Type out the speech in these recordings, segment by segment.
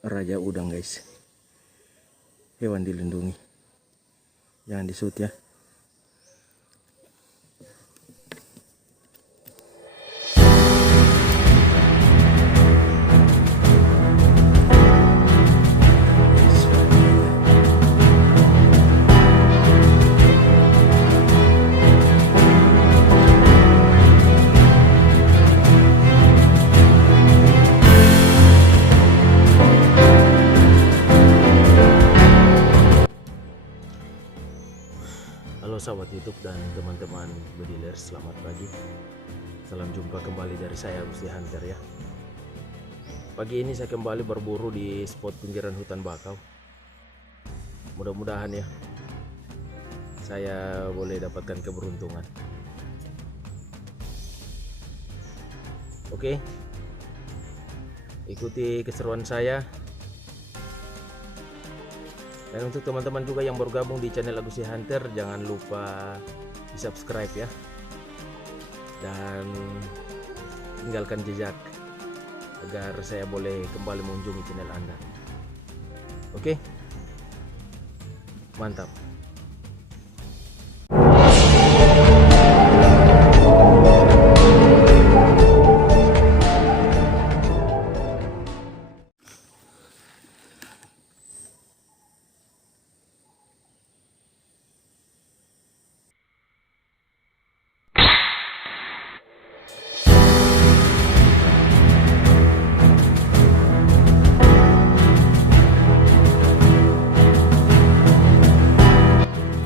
raja udang guys, hewan dilindungi, jangan disut ya. Halo sahabat YouTube dan teman-teman bedilers, selamat pagi. Salam jumpa kembali dari saya Gusti Hunter ya. Pagi ini saya kembali berburu di spot pinggiran hutan bakau. Mudah-mudahan ya saya boleh dapatkan keberuntungan. Oke, ikuti keseruan saya. Dan untuk teman-teman juga yang baru gabung di channel Agusti Hunter, jangan lupa di subscribe ya, dan tinggalkan jejak agar saya boleh kembali mengunjungi channel Anda. Oke, mantap.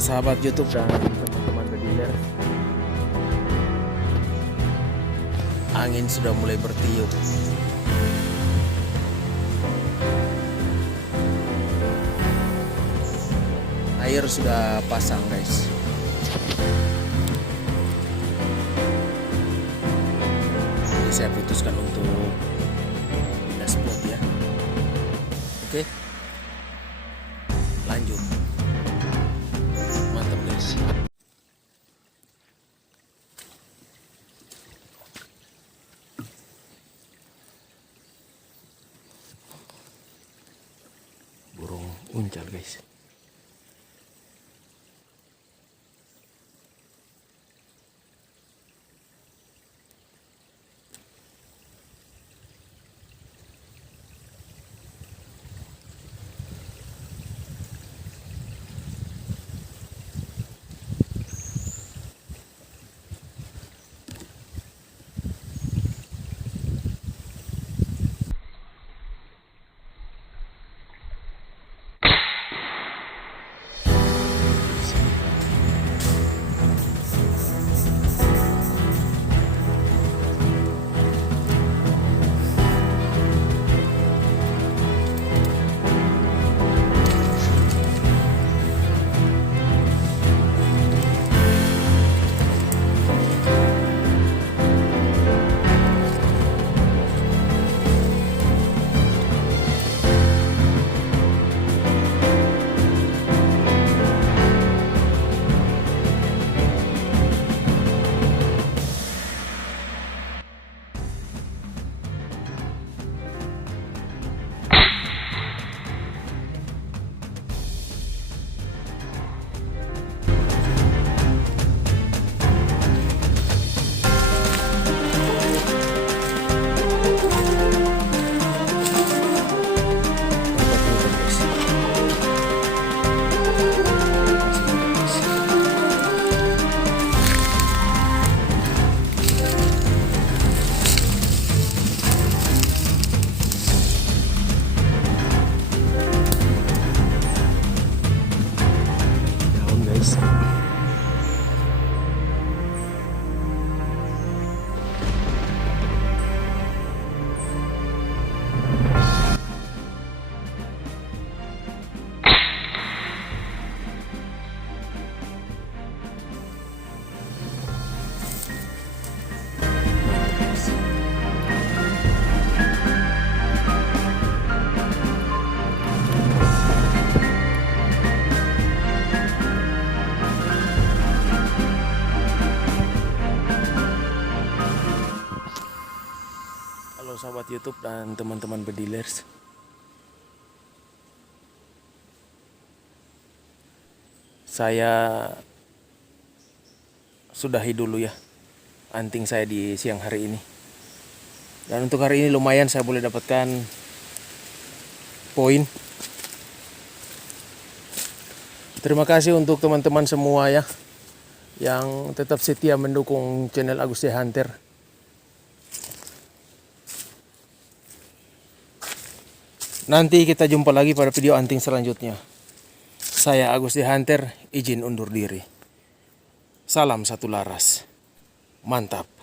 Sahabat YouTube dan teman-teman bediler, angin sudah mulai bertiup. Air sudah pasang guys. Jadi saya putuskan untuk pindah spot ya. Oke, lanjut. Mantap guys. Burung uncal guys. Halo sahabat YouTube dan teman-teman bedilers, saya sudahi dulu ya anting saya di siang hari ini. Dan untuk hari ini lumayan saya boleh dapatkan poin. Terima kasih untuk teman-teman semua ya yang tetap setia mendukung channel Agus The Hunter. Nanti kita jumpa lagi pada video anting selanjutnya. Saya Agus The Hunter izin undur diri. Salam satu laras. Mantap.